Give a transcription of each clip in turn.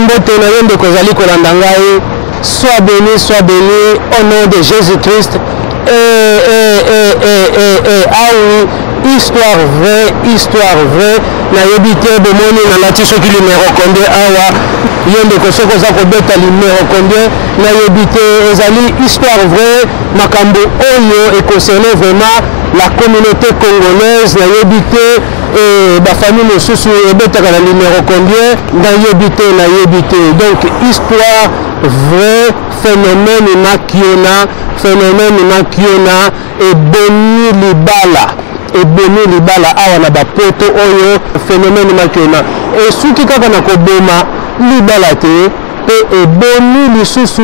Mbote na yende kozali kolanda ngai. Sois béni au nom de Jésus-Christ. Ah oui, histoire vraie. Na yebite de moni na lati soki numéro combien awa. Yende kosoko za kobeta numéro combien. Na yebite ezali histoire vraie. Makambo oyo et concernant vraiment la communauté congolaise. Na yebite la famille mosusu ebeta na numéro combien. Na yebite. Donc histoire vrai, phénomène makiona et boni libala awa na bapoto oyo phénomène makiona et suki kaka na koboma libala te pe eboni lisusu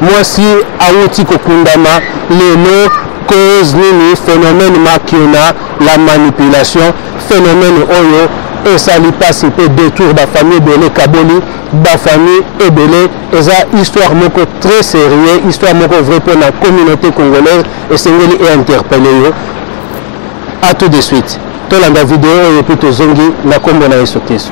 mwasi awuti kokundama lelo cause nini phénomène makiona la manipulation phénomène oyo et ça lui passe peu détour la famille Belé Kaboli, la famille Ebele, et ça histoire moko très sérieux, histoire moko vraie pour la communauté congolaise et c'est est interpellé. À tout de suite. Tout la vidéo et puis tout zongi la combo na esokis.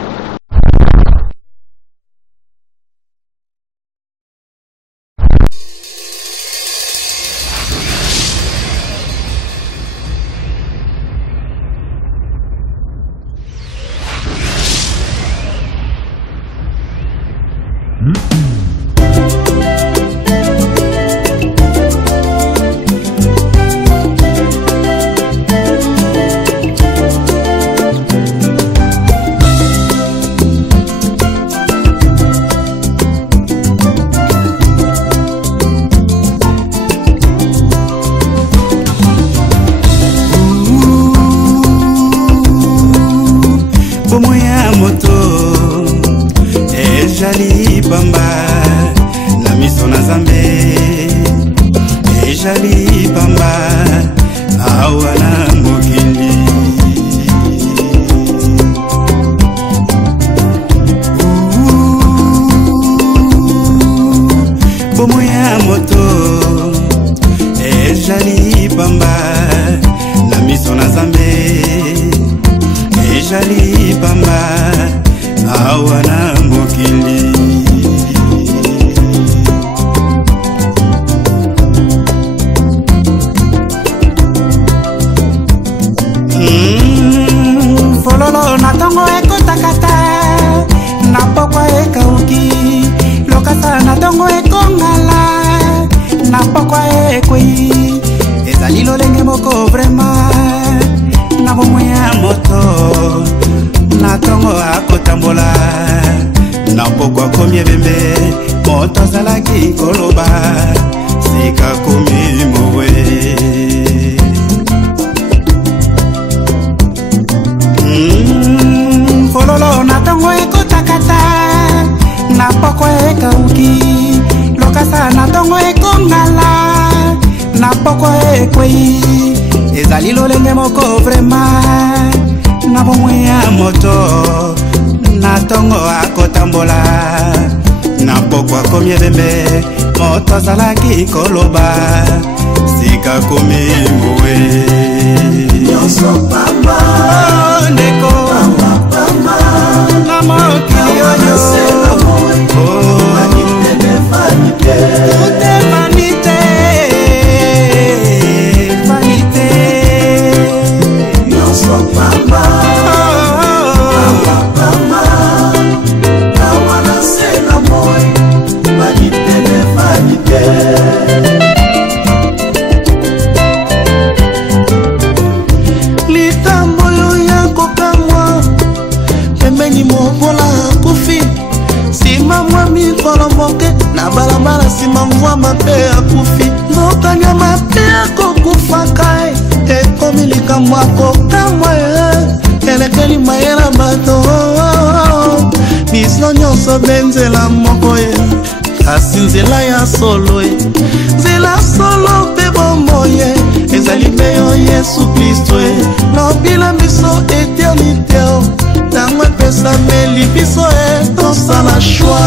Koloba sika komi mowe nyonso pamba ndeko pamba na mokili oyo vanité nyonso pamba na wana sena moy vanité na balabala sima mvua mape akufi nokanya mape akokufaka ekomi likambo akokamwa elekeli mayela bato biso nyonso benzela moko ye kasi nzela ya solo ye nzela solo mpe bombo ye ezali mpe yo Yesu Kristo ye nobila biso eternité ntango epesameli biso ye tosala shwa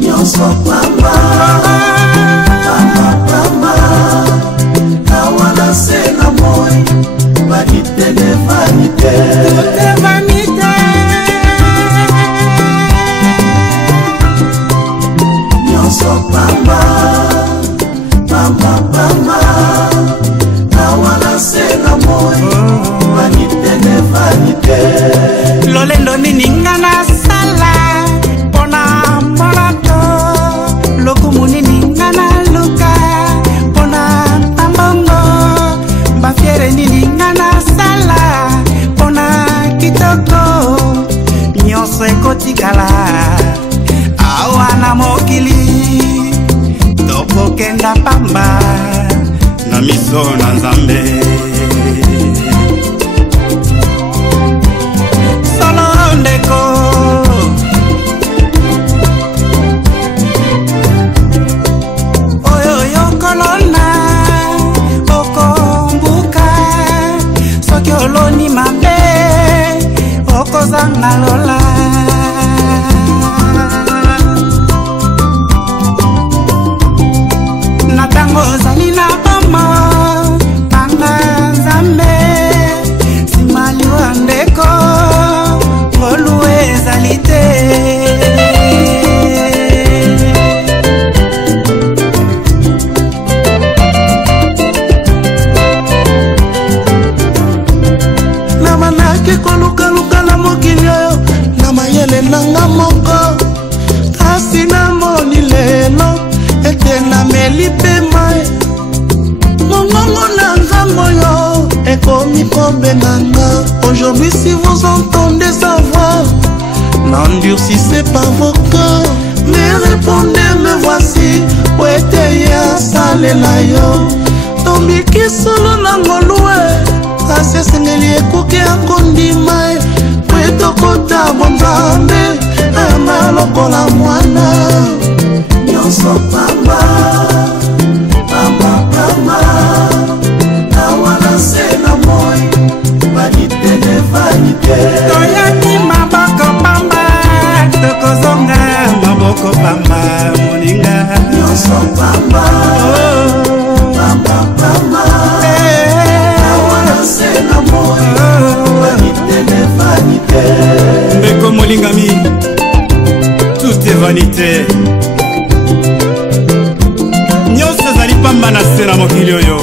nyonso pamba awana sena moi vanité Solo ndeko oyo yo kolona okombuka soki oloni mabe okozanga lola na tango ozali na bama panga nzambe simaliwa ndeko ngolu ezali te namanaki kolukaluka na mokili oyo na mayele nanga moko kasi namoni lelo ete nameli mpe mai mongongo na nzambe oyo ekomi kobenganga. Aujourd'hui si vous entendez sa voix, n'endurcissez pas vos cœurs, mais répondez me voici po ete ye asalela yo tombiki solo na ngolue kasi esengeli ekoki akondima po etokota bonzambe ayamba lokola mwana nyonso pamba pamba pamba awana se na moi vanité de vanité toyaki maboko pamba tokozonga maboko pamba moninga nyonso pamba pamba pamba awana se na moi vanité de vanité mbeko molingami tout est vanité nyonso ezali pamba na se na mokili oyo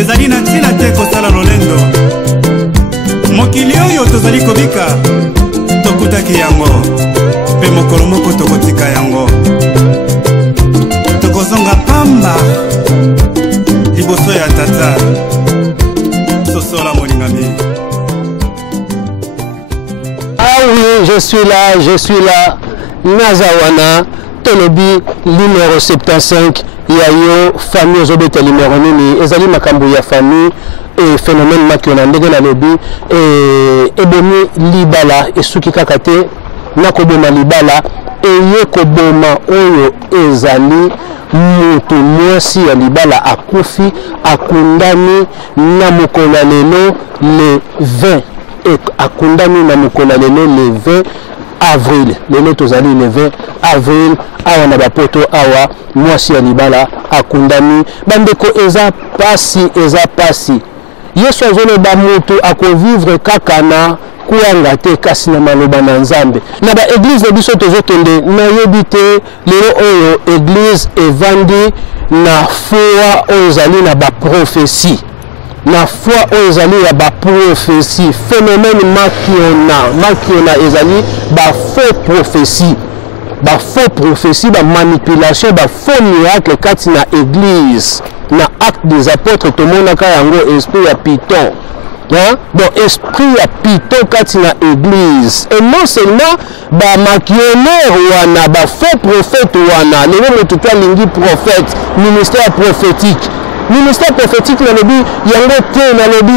ezali na ntina te kosala lolendo mokili oyo tozali kobika tokutaki yango mpe mokolo moko tokotika yango tokozonga pamba liboso ya tata sosola molingami. Ah oui, je suis là, Nazawana, Tonobi, numéro 75, Yayo, famille Zobete numéro nini, Ezali Makambu ya famille, et phénomène Makiona, Ndege na Lobi, et Ebomi Libala, et Suki Kakate, Nakoboma Libala, et Yekoboma Oyo Ezali, Mutu Mwasi ya Libala Akufi, Akundani, Namukola Lelo, le 20. Et Akundani Namukola Lelo, le 20 avril. Lelo Tozali, le 20 avril. Awa Nabapoto, Awa, Mwasi ya Libala, Akundani. Bandeko Eza Pasi. Yesu azole ba mutu akovivre kakana kuanga te kasi na maloba na nzambe na ba église biso tozokende na yebite lelo oyo église evandi na foi oyo ezali na ba prophétie na foi oyo ezali ya ba prophétie phénomène makiona ezali ba faux prophétie ba manipulation ba faux miracle kati na église na acte des apôtres tout le monde a yango esprit à Python. Donc esprit à Python kati na église et non seulement ba makionnaire wana ba faux prophète wana lelo tout lingi prophète ministère prophétique na lobi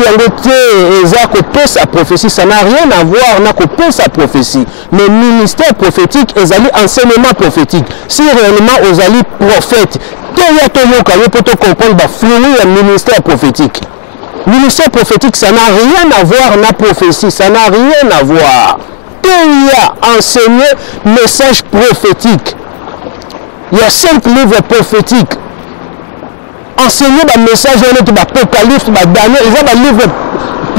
yango te eza ko pesa prophétie ça n'a rien à voir na ko pesa prophétie mais ministère prophétique ezali enseignement prophétique si réellement ozali prophète te ya to yoka yo poto comprendre ba flou ya ministère prophétique. Ministère prophétique, ça n'a rien à voir na prophétie, ça n'a rien à voir. Il y a enseigné message prophétique. Il y a 5 livres prophétiques. Enseigner le message de l'Apocalypse, de Daniel, il y a des livres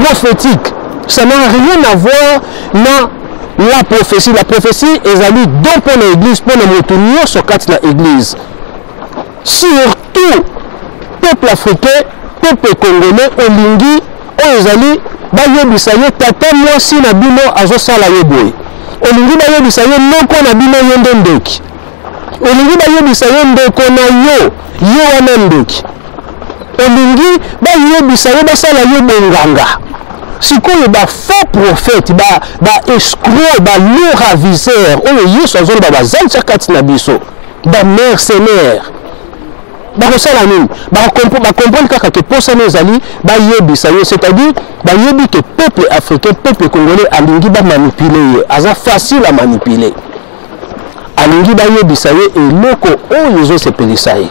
prophétiques. Ça n'a rien à voir na la prophétie. La prophétie est allée donc pour l'église, pour le moutonnier sur 4 l'église. Surtout, peuple africain, peuple congolais olingi oyezali bayebisa ye tata mwasi na bino azosala ye boye olingi bayebisa ye noko na bino ye nde ndoki olingi bayebisa ye ndeko na yo wana ndoki olingi bayebisa ye basala ye bonganga sikoyo ba faux prophète ba escroc ba lourd ravisseur oyo yesu azoloba bazali kati na biso ba mercenaire bakosala nini bakomprendre kaka ke posa ezali bayebisa yo, c'est-à-dire bayebi ke peuple africain, peuple congolais alingi bamanipuler ye, aza facile à manipuler, alingi bayebisa ye eloko oyo ezosepelisa ye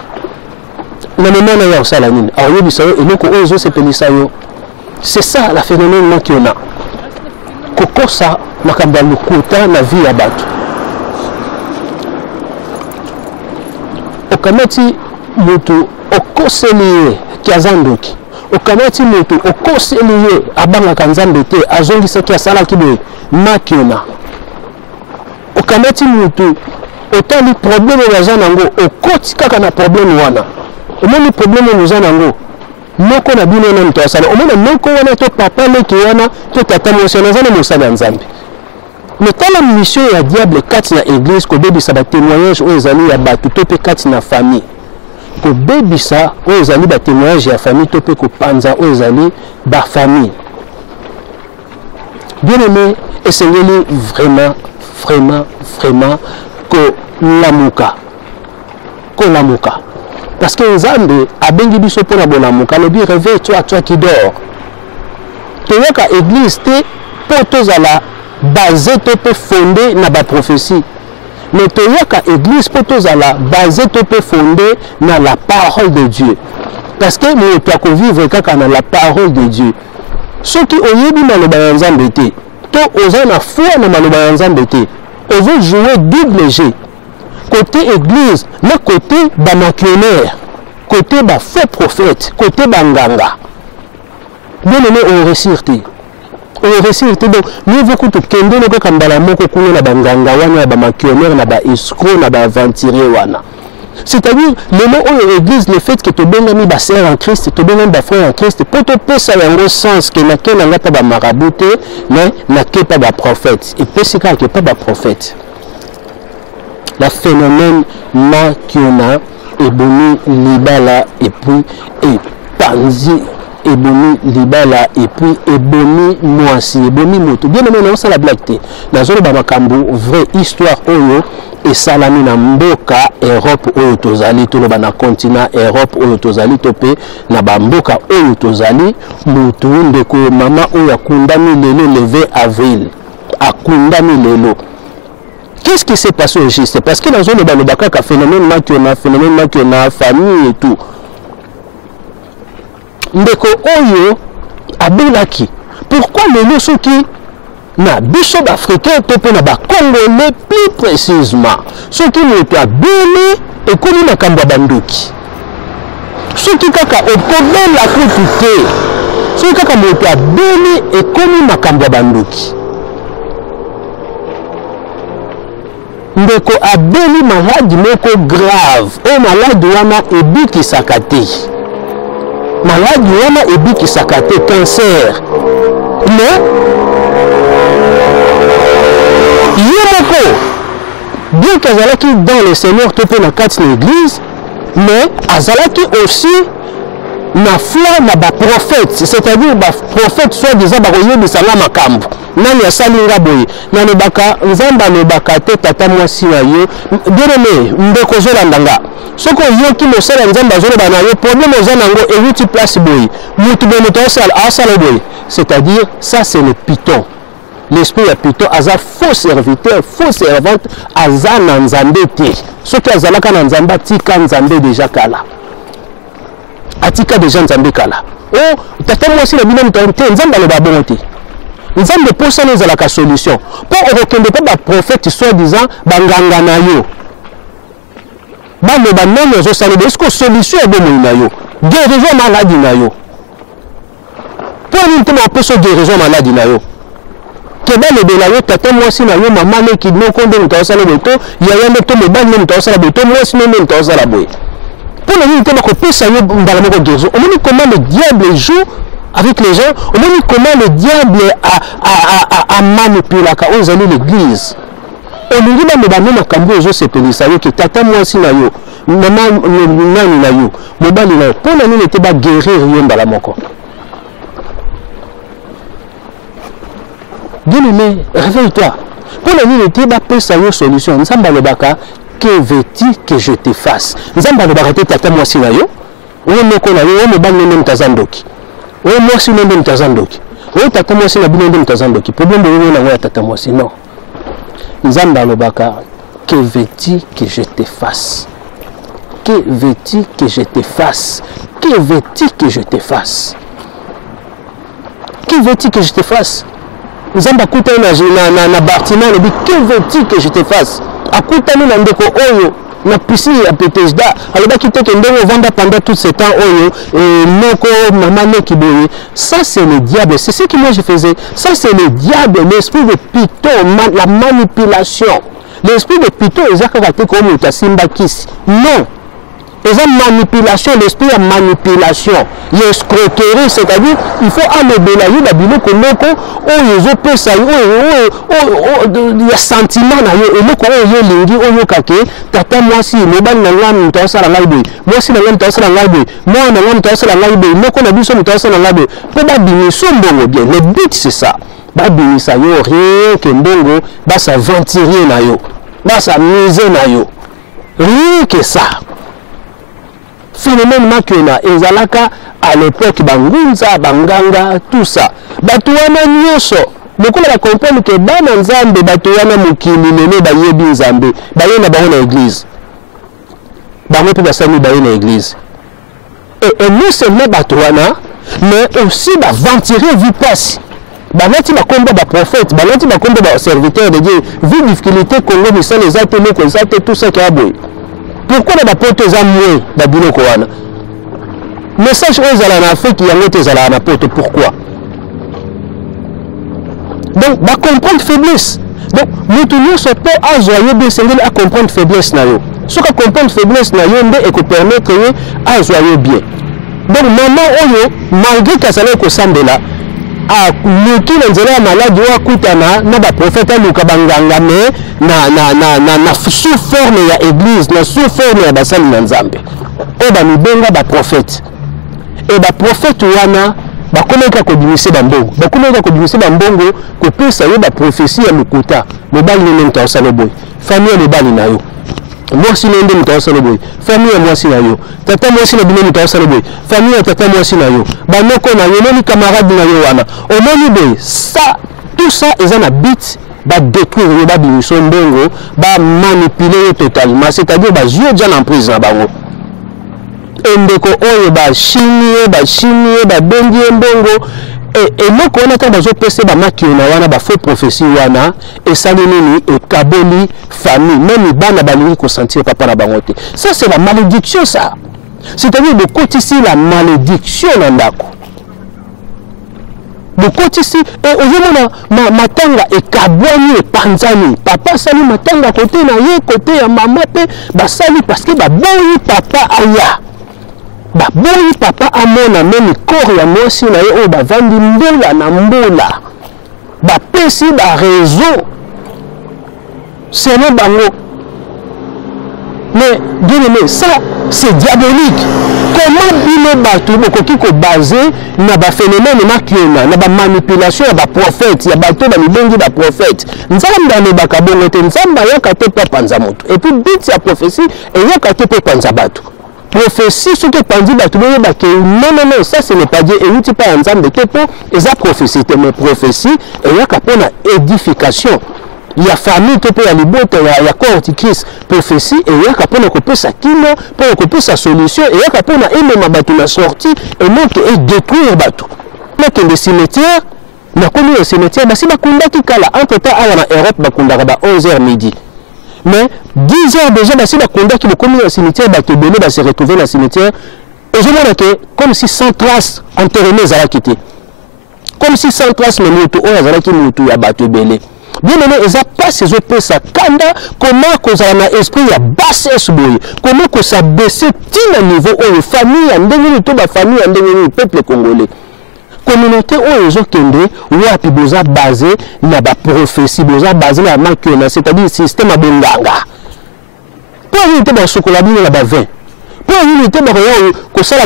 na memona ya osala nini ayebisa yo eloko oyo ezosepelisa yo. C'est ça la phénomène qu'on a. Kokosa makambo ya lokuta na vie ya bato. Okamati mutu okoseli ye kiazandoki. Okamati mutu okoseli ye abangaka nzambe te azongisaki asalaki boye makiona. Okamati mutu otali problème ya nango okoti kaka na problème wana. Omoni problème nous nango. Noko na bino na mto asala omona noko wana to papa leki wana to tata mosana zana mosala nzambe. Mais tala mission ya diable kati na église ko bebisa ba témoignage o ezali ya bato to pe kati na famille. Ko bebisa o ezali ba témoignage ya famille to pe ko panza o ezali ba famille. Bien aimé, essayez vraiment ko lamuka. Ko lamuka. Parce que Nzambe abengi biso pona bolamuka lobi réveille-toi toi qui dors. Toyoka église te potozala basé to pe fondé na ba prophétie. Mais toyoka église potozala basé to pe fondé na la parole de Dieu. Parce que nous doit vivre kaka na la parole de Dieu. Ceux qui oyebi maloba ya Nzambe te, to oza na foi na maloba ya Nzambe te, ozo jouer double jeu. Côté église, le côté bamaquionnaire, côté ba faux prophète, côté banganga. Bien aimé, on réussite. On réussite. Donc, nous voulons que kende le kambala moko kuna na banganga wana bamaquionnaire na ba escroc na ba aventurier wana. C'est-à-dire, le mot où l'église, le fait que tu benga mi ba sœur en Christ, tu benga ba frère en Christ, pour te pesa yango sens que na ke na ngata ba marabouté, mais na ke pas ba prophète. Et pesa ka pas ba prophète. La phénomène makiona eboni libala et puis et panzi eboni libala et puis eboni moisi eboni moto bien aimé na la blague te na zolo ba makambo vraie histoire oyo et salami na mboka Europe oyo tozali to ba na continent Europe oyo tozali topé na ba mboka oyo tozali mutu ndeko mama oyo akundami lelo le 20 avril akundami lelo. Qu'est-ce qui s'est passé au juste? Parce que dans le balobaka ka phénomène makiona famille et tout. Ndeko oyo abelaki. Pourquoi les soki na bishop africain to pe na ba congolais plus précisément. Soki moto abeli et komi na kamba banduki. Soki kaka okobela kutu te. Soki kaka moto abeli et komi na kamba banduki. Ndeko abeli maladi moko grave o maladi wana ebiki sakate maladi wana ebiki sakate cancer mais yemoko bien qu'azalaki dans le Seigneur to pe na kati na église mais azalaki aussi na foi na ba prophète, c'est-à-dire ba prophète soit disant ba koyebisa nga makambo nani asali nga boye nani baka nzamba no baka te tata mwasi na yo bien-aimé ndeko zolanda nga soko yoki mosala nzamba zoloba na yo problème oza nango ewuti place boye mutu be moto asala boye, c'est-à-dire ça c'est le python. L'esprit ya python aza faux serviteur faux servante aza na nzambe te soki azalaka na nzamba tika nzambe déjà kala atika déjà nzambe kala oh tata mwasi na bino mtante nzamba le babon te nzambe posa nous la solution pour okende pas ba prophète soit disant banganga na yo ba le ba non zo sala est-ce que solution est bonne na yo guérison maladie na yo pour nous te ma guérison maladie na yo que ba le bela yo tata mwasi na yo mama le ki no konde mtosala beto ya yande to le ba no mtosala beto mwasi no mtosala boy. Pour le dire que ça y est dans la même guérison. On dit comment le diable joue avec les gens. On dit comment le diable a manipulé l'église. On dit même dans le cambo je sais que ça y est que tata moi aussi na yo maman nani na yo mobali na yo pour la n'était pas guérir rien dans la moko. Bien aimé, réveille-toi. Pour la n'était pas ça y est solution. Nous sommes dans le baka que veux-tu que je te fasse? Nzamba no barate tata mwasi na yo. Oyo moko na yo mo banne nem tazandoki. Oyo mwasi nembe mtazandoki. Oyo tata mwasi na bino nembe mtazandoki. Problème de na tata mwasi non. Nzamba no baka que veux-tu que je te fasse? Que veux-tu que je te fasse? Que veux-tu que je te fasse? Que veux-tu que je te fasse? Nzamba kuta na Bartima le dit que veux-tu que je te fasse? Akuta na ndeko oyo na piscine à Bethesda alors qui était que vendre pendant tout ce temps oyo et moko maman neki boye. Ça c'est le diable, c'est ce que moi je faisais. Ça c'est le diable, l'esprit de Python, la manipulation. L'esprit de Python est zakakate comme utasimba kisi. Non. Et ça manipulation, l'esprit de manipulation, l'escroquerie, c'est-à-dire il faut enlever la vie d'abîmer comme ils ont peur ça, il y a sentiment là, et le corps est lingi, on y kake, tata moi si, le bal n'a pas mis ça la libre, moi si n'a pas mis ça la libre, moi n'a pas mis ça la libre, moi qu'on a vu ça mis ça la libre, pour babiner son bon bien, le but c'est ça, babiner ça yo rien que bongo, bah ça ventirer na yo, bah ça miser na yo, rien que ça. Phénomène makena ezalaka à l'époque bangunza banganga tout ça batuana nyoso beaucoup la comprendre que bana nzambe batuana mukili lele bayebi nzambe bayena bango na église bango pe basami bayena église et non seulement batuana mais aussi ba ventirer vie passe banati bakomba ba prophète banati bakomba ba serviteur de Dieu vie difficulté Congo misala les ateliers comme ça tout ça qui a boy. Pourquoi les apôtres ont moins d'abino koana? Message aux en Afrique, il y a d'autres en apôtres. Pourquoi? Donc, va comprendre faiblesse. Donc, nous tous sommes à joyeux bien à comprendre faiblesse na yo. Ce que comprendre faiblesse na yo, et que permettre à joyeux bien. Donc, maman oyo, malgré que ça n'est qu'au sein de là, à luki nzela malade wa kutana na ba prophète luka banganga mais na sous forme ya église na sous forme ya basali na nzambe o ba mibenga ba prophète et ba prophète wana ba komeka ko dimisa ba mbongo ba komeka ko dimisa ba mbongo ko pesa yo ba prophétie ya lukuta le bali ne nta osalo boy famille le bali na yo moi si l'un de nous t'as boy famille moi si na yo tata moi si na bino nous t'as boy famille tata moi si na yo ba noko na yo ni camarade na yo wana au moni boy ça tout ça ils en habitent ba détruire ba bimiso mbongo ba manipuler totalement c'est-à-dire ba jouer déjà en prison bango endeko oyo ba chimie ba bengi mbongo et moi qu'on a besoin de passer ba makina wana ba faux prophétie wana et ça nini et kaboli famille même bana balingi ko sentir papa na bangote ça c'est la malédiction ça c'est-à-dire de côté ici la malédiction ndako de côté ici et aujourd'hui matanga et kabwani et panzani papa sali matanga côté na ye côté ya maman pe ba sali parce que ba boyi papa aya ba boyi papa amona même corps ya mwasi na ye o ba vandi mbula na mbula ba pesi ba raison c'est le bango mais bien aimé ça c'est diabolique comment bino batu bokoki ko baser na ba phénomène makena na ba manipulation ya ba prophète ya bato ba mibengi ba prophète nzamba ne bakabongo te nzamba yaka te papa nzamoto et puis bit ya prophétie et yaka te papa nzabato prophétie ce que pandit bato boye ba ke non ça ce n'est pas Dieu et nous ti pas nzambe te po eza prophétie mais prophétie et yaka pona édification. Il y a famille qui peut aller botter, il y a corps qui Christ prophétie et il y a capone qu'on peut sa kino, pour qu'on peut sa solution et il y a capone à aimer ma bateau la sortie et non que détruire bateau. Donc le cimetière, n'a connu le cimetière, bah si bakunda qui kala entre temps à la Europe bakunda ba 11h midi. Mais 10h déjà bah si bakunda qui le connu le cimetière bateau belé bah se retrouver dans le cimetière et je vois que comme si sans trace enterré za la quitter. Comme si sans trace mais moto on a qui moto ya bateau belé. Bien aimé, ils n'ont pas ces opés, ça kanda, comment qu'on a un esprit à basse boye, comment qu'on s'est baissé tout le niveau où les familles, en dernier tout la famille, en dernier le peuple congolais. Communauté où ils ont kende, où il y a besoin basé, il y a des prophéties, besoin basé la makena, c'est-à-dire le système à bonganga. Pour y être dans le chocolat, il y a des vins. Pour y être dans le chocolat,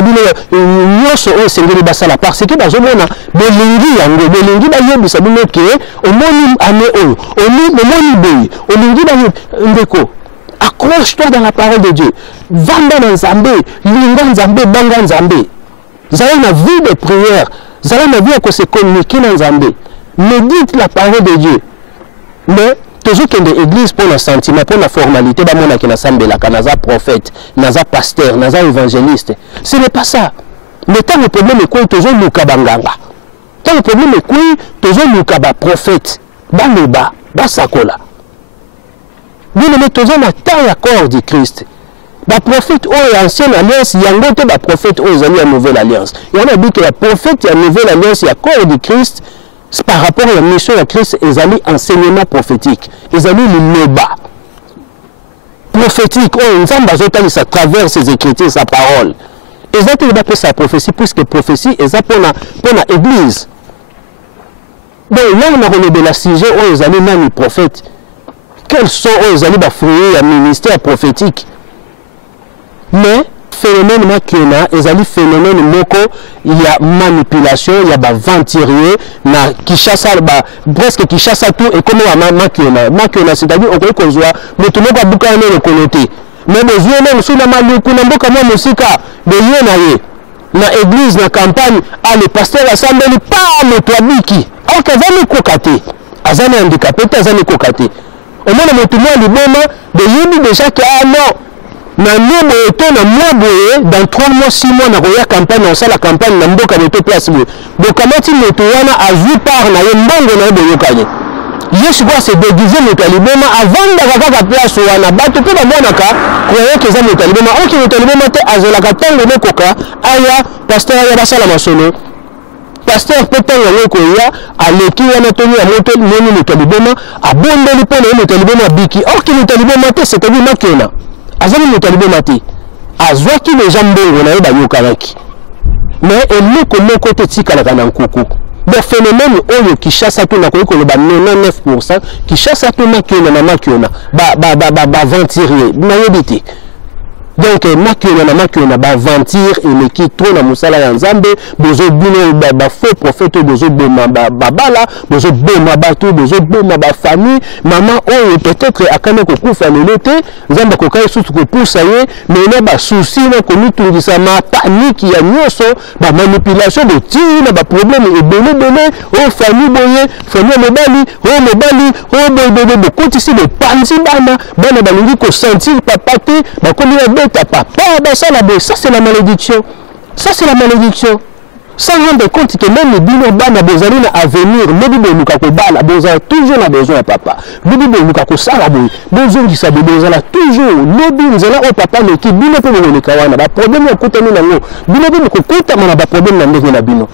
il y a des parce que dans le monde, belingi ba yebisa bino ke omoni ane oyo omoni boyi olingi ba ndeko Accroche-toi dans la parole de Dieu. Vanda dans Nzambe, linga Nzambe, banga Nzambe. Zala na vie de prière. Zala na vie à se communiquer dans Nzambe. Médite la parole de Dieu. Mais toujours qu'il y a des églises pour le sentiment, pour la formalité, bah mon akina sambela, naza prophète, naza pasteur, naza évangéliste. Ce n'est pas ça. Mais tant le problème est quoi, toujours luka banganga. Tant le problème est quoi, toujours luka ba prophète, ba leba, ba sakola. Bien aimé, toujours la taille à corps du Christ. Le prophète ou ancienne alliance, il y a un autre prophète ou la nouvelle alliance. Il y en a dit que le prophète et la nouvelle alliance, il y a corps du Christ, par rapport à la mission de Christ, ils ont enseignement prophétique. Ils ont le noba prophétique. Oh, une femme ça traverse ses écritures, sa parole. Ils ont dit que sa prophétie, puisque prophétie, ils ont pour l'église. Donc là, on a relevé la sujet où ils ont même les prophètes. Quels sont les fruits du ministère prophétique? Mais phénomène makena, ils ont phénomène moko, il y a manipulation, il y a venturier, na Kishasa presque Kishasa tout et comme makena. Makena c'est-à-dire on peut qu'on soit mais tout le monde a beaucoup le connoté. Mais les yeux même sous la maluku na mboka mo musika de yé na ye. Na église na campagne, le pasteur assemblée pas le toabiki. Alors qu'azani kokate. Azani handicapé, azani kokate. Au moins le tout le monde de yébi déjà que non. Na nombre autant na mois boye dans 3 mois 6 mois na koya campagne on ça la campagne na mboka de place bo kamati moto wana azu par na ye mbongo na boyo kanye yesu kwa se déguiser le talibema avant d'avoir place wana bato pe ba monaka croyez que ça le talibema OK le talibema te azola ka tango ne koka aya pasteur ya basala masolo pasteur peut tango ne koya aleki wana toni ya moto noni le talibema abondeli pe le talibema biki OK le talibema te c'est dire makena azali le talibé mati azwaki les jambes na yeba yokalaki mais eloko moko te tikala kana nkuku le phénomène oyo Kishasa to na koyiko ba 99% Kishasa to makena na makena ba venturier na yebiti donc makena ba ventir et le qui trop na musala ya Nzambe bozo bino ba faux prophète bozo boma bala bozo boma bato bozo boma ba famille maman oyo peut-être akana ko kufa lelete Nzambe ko kai susu ko poussa ye mais na ba souci na ko mitungisa ma panique ya nyoso ba manipulation de tir ba problème et donné o famille boye famille mobali o kotisi de panzi bana balingi ko sentir papa te ba komi papa, ça c'est la malédiction. Ça c'est la malédiction. Sans rendre compte que même les bino bana bozali na avenir, le bibo lukako bala bozala toujours na besoin papa. Le bibo lukako sala boy, besoin qui sa bozala toujours. Le bibo nzela o papa le ki bino pe le kawana ba problème okuta ni nango. Bino bino ko kuta mana ba problème na ndenge na bino.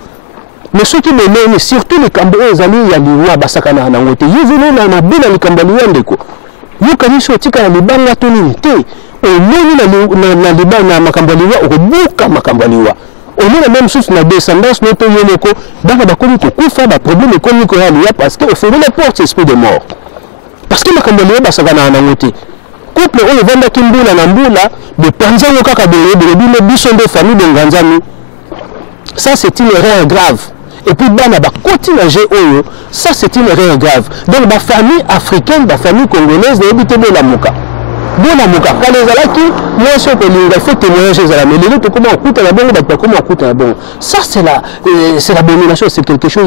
Mais ceux qui me mènent surtout les Cambodgiens zali ya liwa basakana na ngote. Yizulu na bina ni Cambodgiens ndeko. Yukaniso tika na libanga to ni te. Omoni na libanga na makambaliwa okobuka makambaliwa omoni même sous na descendance noto yeleko bana bakomi kokufa ba problème ekomi ko ya parce que au fait la porte esprit de mort parce que makambaliwa basakana na ngote couple oyo vanda kimbula na mbula de panzango kaka de bino biso de famille de nganzami ça c'est une erreur grave et puis bana ba continuer oyo ça c'est une erreur grave donc la famille africaine la famille congolaise de habiter de la moka bona moka quand les alaki moi ce que il faut témoigner chez la mais les autres comment on coûte la bonne comment on coûte la bonne ça c'est l'abomination c'est quelque chose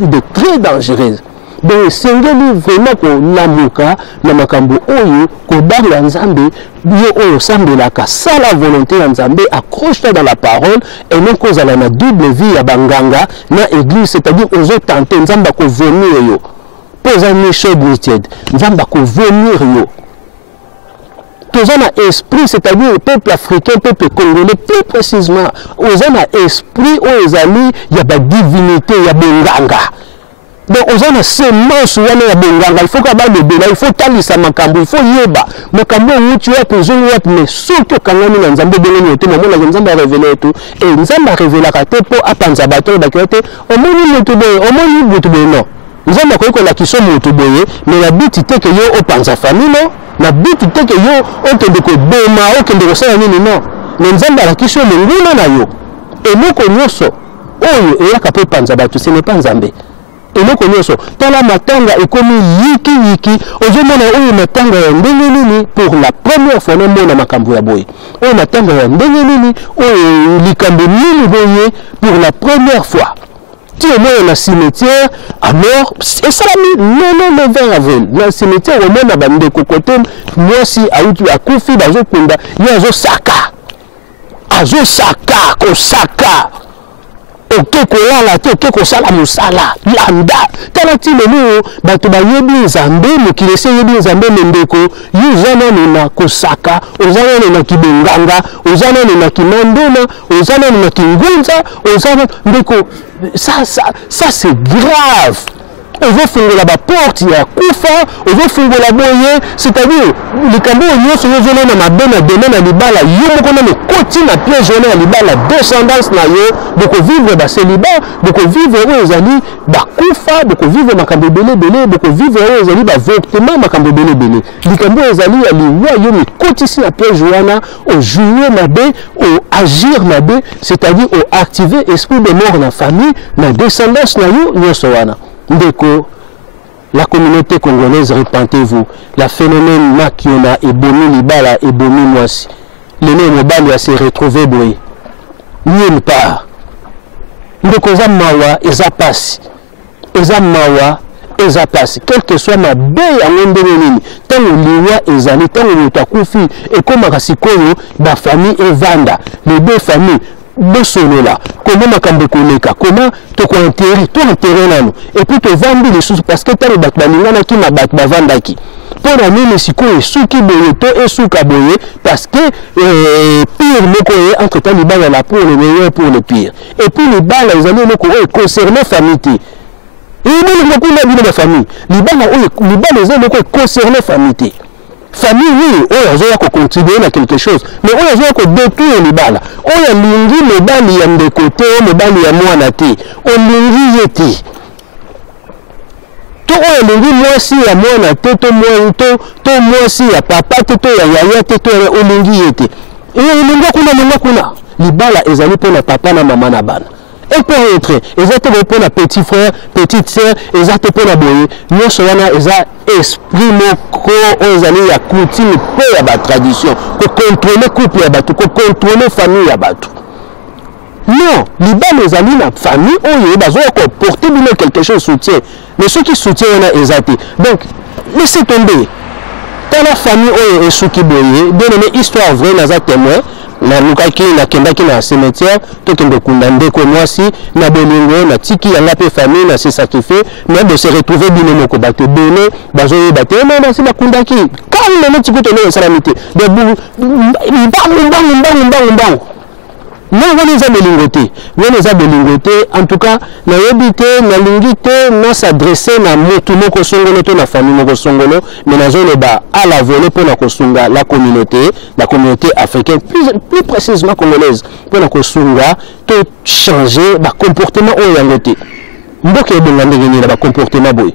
de très dangereux donc c'est vraiment que la moka na makambo oyo ko bala Nzambe yo oyo sambelaka ça la volonté ya Nzambe accroche-toi dans la parole et non cause à la double vie ya banganga na église c'est-à-dire aux autres tenter Nzamba ko venir yo poser une chose limited Nzamba ko venir yo tous un esprit, c'est-à-dire le peuple africain, le peuple congolais, plus précisément, aux un esprit, aux amis, il y a des divinités, il y a des nganga. Donc, aux un semence, il y a des nganga. Il faut qu'il y ait des béla, il faut talisa makambo, il faut yeba. Makambo, tu as besoin de mais surtout quand on est dans Nzambe, Nzambe a révélé tout. Et Nzambe a révélé la tête pour apprendre bateau, au moins, non. Nzambe a la qui sont motoboye, mais la but était que yo opanza famille, non? La but était que yo okende ko boma okende ko sala nini non mais Nzambe ala kisho nguna na yo et moko nyoso oyo eyaka pe panza bato ce n'est pas Nzambe eloko nyonso tala matanga ekomi yiki ozomona oyo matanga ya ndenge nini pour la première fois na mona makambo ya boye oyo matanga ya ndenge nini oyo likambo nini boye pour la première fois ti omona na cimetière alors esalami non 20 avril na cimetière omona bandeko kote mwasi auti akufi bazokunda ye azosaka kosaka oke kolala te oke kosala mosala landa tala ti lelo bato bayebi nzambe mokili esi eyebi nzambe mendeko ye oza nano na kosaka oza nano na kibonganga oza nano na kimandona oza nano na kingunza oza nano ndeko ça c'est grave ozofungola baporte ya kufa ozofungola boye c'est-à-dire likambo nyonso ozomona mabe na deme na libala yo moko nano koti na piège wana ya libala descendance na yo bokovivre baselibat bokovivre oyo ezali bakufa bokovivre makambo ebele bokovivre oyo ezali bavoctement makambo ebele likambo oyo ezali ya liwa yo mikotisi na piège wana ojouer mabe oagir mabe c'est-à-dire oactiver esprit de mort na famille na descendance na yo nyonso wana. Ndeko, la communauté congolaise, repentez-vous. La phénomène Makiona et Bomi Libala et Bomi Mwasi. Le nom Mobali s'est retrouvé boy. Nulle part. Ndeko Zamawa et Zapas. Ezamawa et Zapas. Quel que soit ma baie à Mondenini, tant que l'Iwa et Zali, tant que l'Otakufi, et comme Rasikoyo, ma famille et Vanda. Les deux familles. Bosolola, comment makambo koleka, comment te enterrer nano, et puis te vendre les choses parce que tu as le batbalingana qui m'a bat bavandaki. Pour la même siko et souki boyeto et souka boye parce que pire mokoye entre temps les balles là pour le meilleur pour le pire. Et puis les balles les années mokoye concernant famille. Et même beaucoup de la famille, les balles les années concernant famille. Famille, oui, on a contribuer à quelque chose, mais on a détruire les balles. On a lingi les balles, il y a des côtés, les balles, il y a moins à thé. On lingi yeti. Tout on lingi moi si il y a moins à thé, tout moi si il y a papa, tout il y a yaya, tout on lingi yeti. Et linga kuna. Les balles, ils allaient pour le papa, la maman, la banne. Et pour entrer, ils étaient pour la petite frère, petite sœur, ils étaient pour la boye. Nous sommes ils ont esprit moko, ils allaient à coutume, peu à la tradition, pour contrôler couple à bateau, pour contrôler famille à bateau. Non, les balles, les amis, la famille, ils ont porté quelque chose soutien. Mais ceux qui soutiennent, ils ont été. Donc, laissez tomber. Dans la famille, ils sont qui boye, donner histoire vraie, ils ont témoin. Na lukaki na kendaki na cimetière to kende kundande ko mwasi na bolingo na tiki ya ngape famille na se sacrifier mais de se retrouver bino moko bato bene bazo yebate na se bakundaki quand le tiko to le salamité de bang non on les a belingoté en tout cas na yebité na lingité na s'adresser na motu moko songolo to na famille moko songolo mais na zone ba à la volée pour na kosunga la communauté africaine plus précisément congolaise pour na kosunga to changer ba comportement o yangote mboke ebengande ngeni ba comportement boy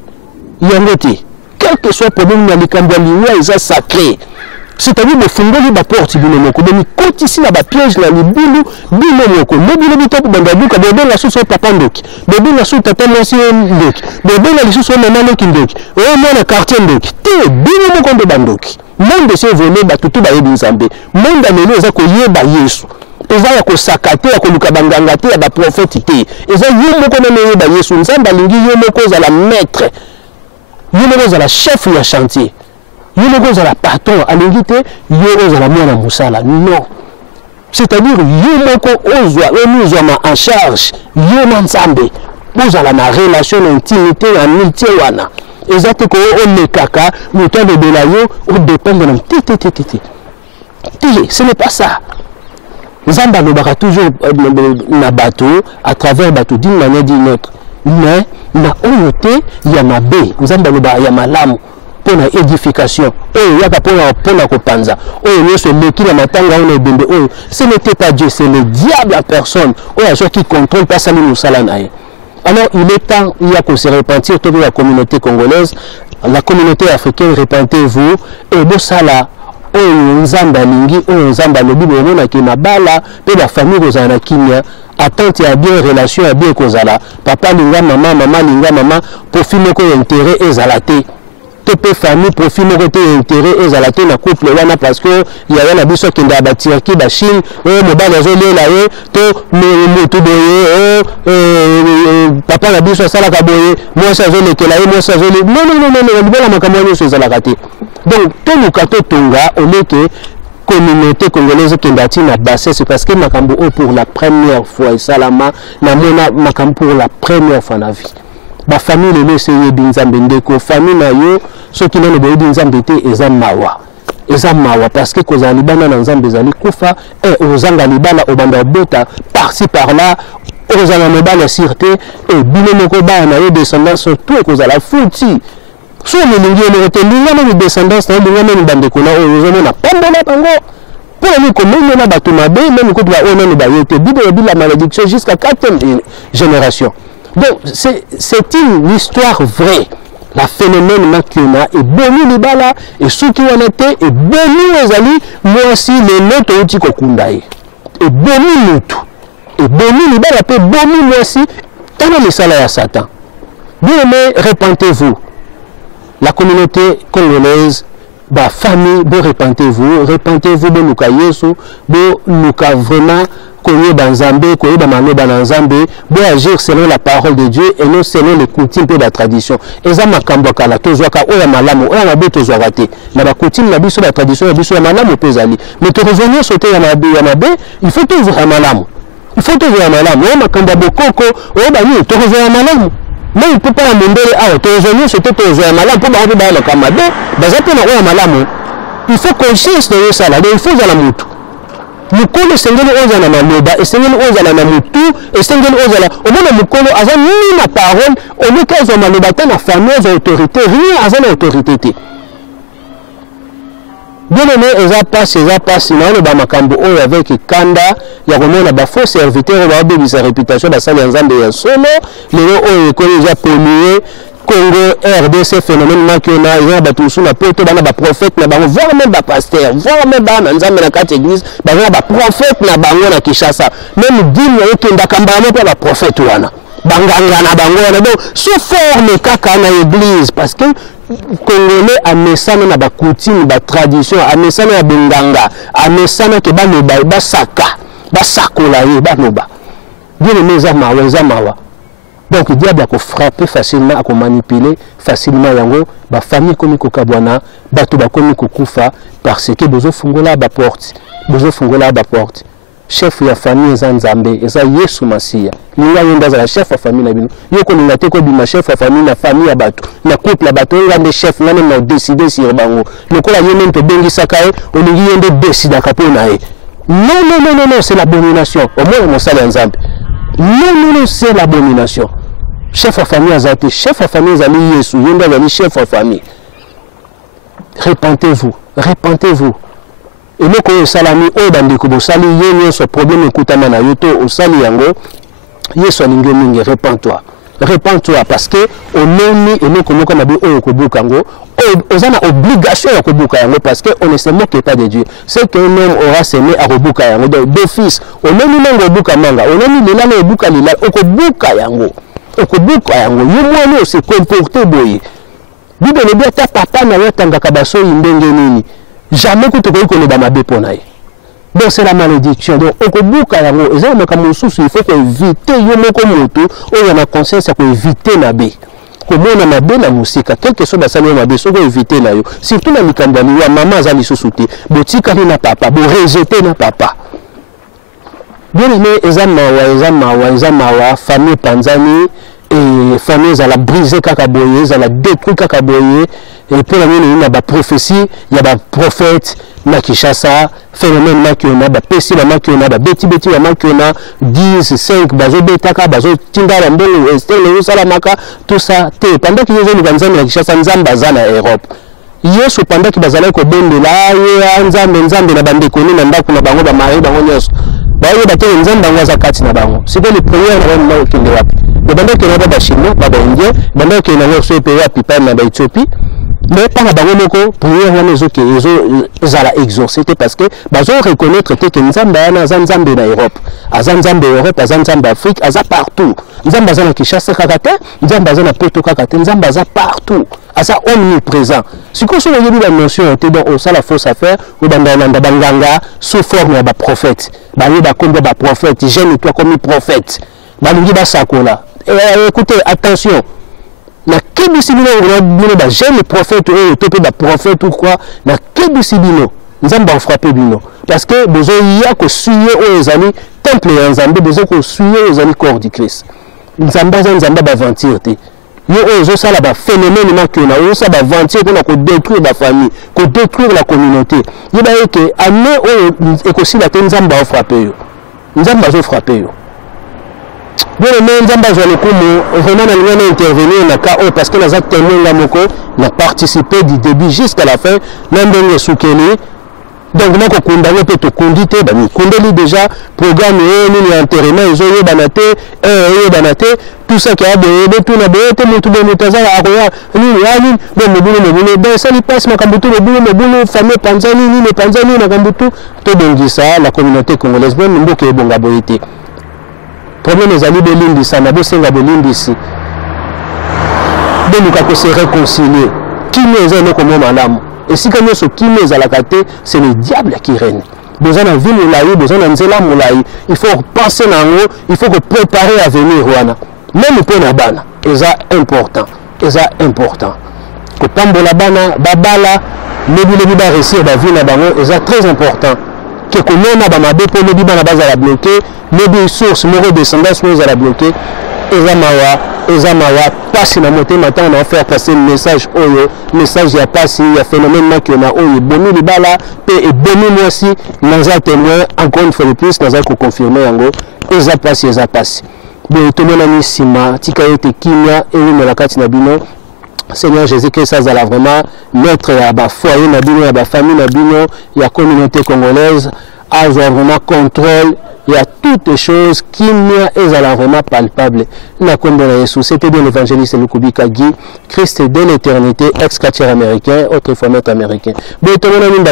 yangote quel que soit problème na likambo liwa isa sacré. C'est-à-dire que fungoli ba porte bino moko de mi koti si na ba piège na libulu bino moko mobile bito bandabuka bebe la sous papa ndoki bebe la sous tata mwasi ndoki bebe la sous mama ndoki ndoki o na quartier ndoki te bino moko de bandoki monde se volé ba tutu ba yebi nzambe monde amelo eza ko yeba Yesu eza ya ko sakate ya ko luka banganga te ya ba prophète te eza yo moko na yeba Yesu nzamba lingi yo moko za la maître yo moko za la chef ya chantier. Yo ne la patron à l'invité, yo la mona musala. Non. C'est-à-dire, yo moko nous en charge, yo n'ensemble. Nous avons la relation intimité, amitié wana. Exactement ko on le kaka, nous temps de belayo, on dépend de notre ce n'est pas ça. Zamba no baka toujours na bateau à travers bateau d'une manière d'une autre. Mais na oyote ya mabe, zamba no ba ya malamu. Pour la édification, pour la kopanza, ce n'était pas Dieu, c'est le diable en personne, qui contrôle pas ça nous salanaï. Alors il est temps, il y a qu'on se repentir toute la communauté congolaise, la communauté africaine, repentez-vous, et de ça là, nzamba lingi, nzamba lobi, on a qui mabala, et la famille aux anakimia, attente ya bien relation ya bien kozala papa linga mama mama linga mama profil moko ya intérêt ezalate te pe famille profil moko te intérêt ezalate na couple wana parce que ya wana biso kende ya batiraki ba Chine mobali azolela ye to motu boye papa na biso asalaka boye mwasi azolekela ye mwasi azole non libala makambo nyonso ezalaka te donc toluka totonga oleke communauté congolaise kendati na bassesse parce que makambo pour la première fois salama na mona makambo pour la première fois na vie ba famille le essayé binzambe ndeko famille na yo soki nano boye binzambe te eza mawa parce que kozala libana na nzambe ezali kufa ozanga libala obanda bota par-ci par-là ozanga mobala sûreté bino moko bana na yo descendance tout kozala futi so melingi eloko linga na descendance na linga na bandeko na oyo na pambola bango pour nous communiquer na bato mabe même ko ba ona ba yote bible la malédiction jusqu'à 4e génération. Donc c'est une histoire vraie. La phénomène makiona et boni libala et suki wanate et boni ezali moi aussi les notes uti kokundai et boni mutu et boni libala pe boni moi aussi tana misala ya Satan. Bien aimé, repentez-vous. La communauté congolaise, la famille, repentez-vous, bon luka yesu, bon luka vraiment konye banzambe, konye bamano banzambe, bon agir selon la parole de Dieu et non selon les coutumes et la tradition. Eza makambo kala tozwaka oya malamu, oya mabe tozwaka te. Na ba coutume na biso la tradition na biso ya malamu pezali. Mais te revenir sauter ya mabe, il faut toujours ya malamu. Il faut toujours ya malamu. Oya makambo bokoko, oya bani te revenir ya malamu. Mais il ne peut pas amener à autorisation, c'était autorisé malade pour avoir le camarade. Il faut conscience de ça, il faut la moutou. Nous connaissons les gens à la maloba, et c'est les gens à la moutou, et c'est les gens à la. Au moins, nous connaissons la parole, au lieu qu'ils ont maloba, la fameuse autorité, rien à la autorité. Bien aimé, eza passe, non, le bamakambo avec Kanda, il y a vraiment la faux serviteur, il y a une réputation, la salle ensemble et solo, les gens ont déjà pollué, Congo, RDC, phénomène makiona, il y a batoussou, la poto, la prophète, voire même la pasteur, voire même la carte église, la prophète, la bango na Kishasa, même dit, il y a un kambamo pour la prophète wana. Banganga na bango, donc, sous forme kaka na église, parce que Congolais a mesana na ba coutume ba tradition a mesana ya benganga a mesana ke ba loba ba saka ba sakola ye ba loba bien les mawa donc diable a ko frapper facilement a ko manipuler facilement yango ba famille komi ko kabwana bato ba komi ko kufa parce que bozo fungola ba porte chef ya famille Zanzambe eza Yesu Masia ninga yenda za chef ya famille na bino yoko ninga te ko bima chef ya famille na famille ya bato na couple ya bato ngande chef ngane na décider sur bango lokola yene to bengi sakae olingi yende décider kapona e non c'est l'abomination au moins mon sala Nzambe non c'est l'abomination chef ya famille azate chef ya famille zali Yesu yenda zali chef ya famille repentez-vous et nous quand salami o bandeko bo sali yenyo ce problème ekutama na yoto o sali yango yeso ninge mingi repends-toi parce que on noni et nous comme na bi o ko bukango ozana obligation ya ko buka yango parce que on ne se moque pas de Dieu c'est qu'un homme aura semé à rebuka yango d'office on noni nango buka manga on noni lila na buka lila o ko buka yango yemo se comporter boye bible ne bien ta papa na yotanga kabaso indenge nini jamais que tu connais dans ma béponaï. Donc c'est la malédiction. Donc au Kobuka yango, et ça me comme sous il faut éviter yomoko moto, on a conscience à éviter na bé. Comme on a na bé la musique, quelque chose dans sa na bé, so éviter na yo. Surtout na mikandani ya maman azali sosuti, botika na papa, bo rejeter na papa. Bien aimé, ezamawa, famille Panzani et famille à la briser kakaboye, à la détruire kakaboye. Et puis, il y a des prophéties, il y a des prophètes, Nakishasa, phénomène Makiona, des Pessi, des Makiona, des Beti, des Makiona, 10, 5, Bazo Betaka, Bazo Tindara, Mbolo, Estelle, Salamaka, tout ça. Pendant qu'ils ont eu Nakishasa, Nzamba, en Europe. Yesu pendant qu'ils ont eu là, Nzambe, na bande koni, na ndako na bango, ba mari, bango nyos. Ba yo ba te Nzamba bango za kati na bango. C'est que les premières na au kinde wapi. De bande que na ba chinois, ba indien, bande que na so pays wapi pa na ba Éthiopie. mais par la bango prière wana ezala exaucé parce que bazo reconnaître que nzambe ana nzambe na Europe, nzambe Europe, nzambe Afrique, aza partout. Nzambe aza na Kinshasa kakate, nzambe aza na Poto kakate, nzambe aza partout, aza omniprésent. Si qu'on se regarde la notion était donc ça la fausse affaire ou bandana banganga sous forme ya ba prophète. Ba yeba komba ba prophète, j'aime toi comme prophète. Ba lingi ba sakola. Écoutez, attention. Na kebisibino bino ba jeune prophète ou topé ba prophète ou quoi na kebisibino nzamba en frappé bino parce que bezo ya ko suyer o ezali temple ya nzambe bezo ko suyer ezali corps du Christ nzamba ba aventure te yo ozo sala ba phénomène makona ozo sala ba aventure pour ko détruire la famille ko détruire la communauté yeba que ane o ekosila te nzamba en frappé yo nzamba zo frappé yo. Bien, mais nzamba zo lokumu vraiment na lingana intervenir na ka o parce que les acteurs témoin moko n'a participé du début jusqu'à la fin n'endenge soukeli donc nako kundana pe to kondite ba ni kondeli déjà programme ni enterrement ils ont banate tout ça qui a de tout na bote mutu be mutazala akoya ni yani be mobulu ben ça li passe makambutu mobulu famille panzani ni panzani makambutu to dongisa la communauté congolaise même mboke bonga boyité. Problème est ali belindi sana bo senga belindi si de nous se réconcilier qui nous est comme madame et si quand nous sommes qui nous à la kate c'est le diable qui règne besoin de vie moulaï besoin de nzela moulaï il faut penser dans nous il faut que préparer à venir wana même pour na bana et ça important que pambola bana babala lebi ba réussir ba vie na bango et ça très important que nous na ba mabe pour lebi bana base à la bloquer lebi source moro descendance nous à la bloquer Ezamawa passe na moté maintenant on va faire passer le message message ya passe ya phénomène qui on a boni libala et boni moi aussi dans un témoin encore une fois de plus dans un ko confirmer yango eza passe bon tout le monde a sima tika yote kimia et nous la kati na bino Seigneur Jésus que ça va vraiment mettre ya ba foyer na bino ya ba famille na bino ya communauté congolaise a vraiment contrôle. Il y a toutes les choses qui sont vraiment palpables. C'était bien l'évangéliste Lukubika Guy, Christ de l'éternité, ex-quartier américain, autre format américain. Nous avons